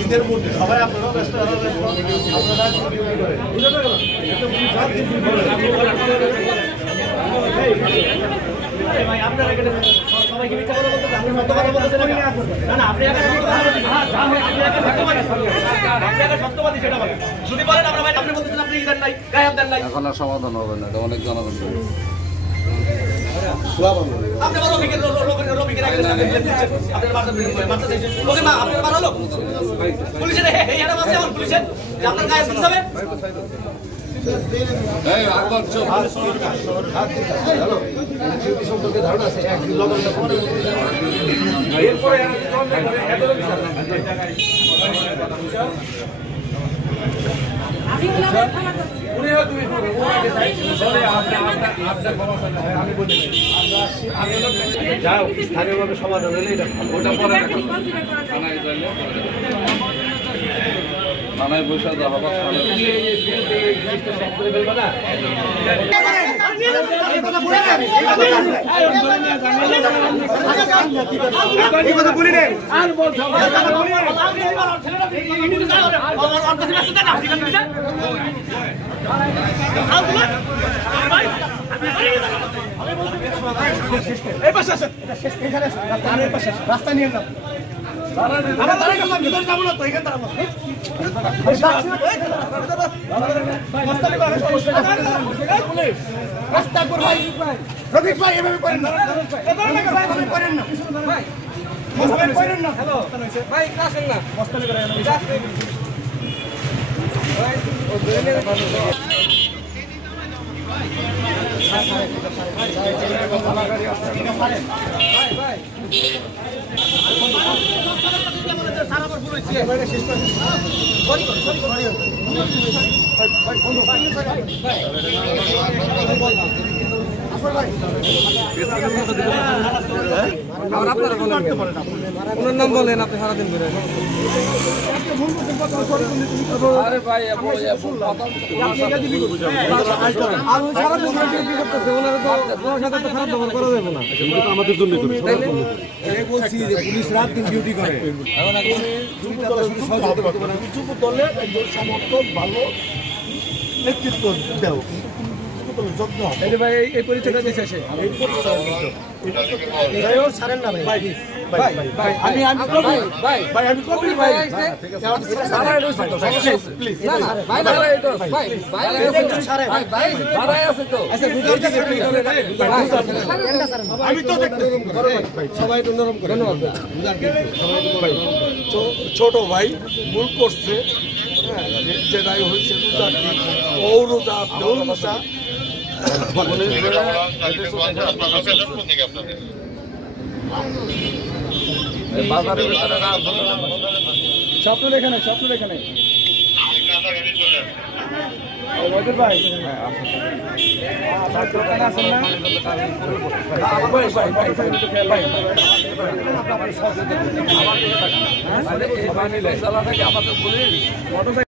ঈদের মধ্যে সবাই আপনারা ব্যস্ত আপনারা সবাইকে মিথ্যা কথা বলতে আপনি মত কথা বলতে না আপনি সত্যবাদী সেটা বলেন যদি বলেন আমরা ভাই আপনি বলতেছেন আপনি ঈদের নাই গায়েব দেন নাই এখন আর সমাধান হবে না, অনেক জনগণ আপনি বলো রবিকে আগে আপনার বার্তা দিয়েছেন ওকে মা আপনার বার হলো পুলিশের এই একটা মাসে আমার পুলিশের যে আপনার গায়ে দিতে হবে এই আকবর চুপ হ্যালো সম্পর্কে ধারণা আছে এক লগনটা পরে এরপরে এত বিচার যাও স্থানীয়ভাবে সমাধান হলে এটা ওটা পরে থানায় বসে দেওয়া হবে রাস্তা নিয়ে যাবো না তো এখানে দাঁড়াবো রফিক ভাই এভাবে করেন না করেন না ভাই আসেন না ওনার নাম বলেন আপনি সারাদিন ধরে আরে ভাই আমাদের জন্য বলছি যে পুলিশ রাত দিন ডিউটি করে একজন সমর্থক ভালো নেতৃত্ব দেও যত্ন ভাই এই পরিচয়টা দিয়েছে সে ছাড়েন না ভাই আমি কবি ভাই আমি তো সবাই নরম করে ছোট ভাই ভুল করছে যেটাই হয়েছে ঔরজা স্বপ্ন দেখে নাই ভাই আমাদের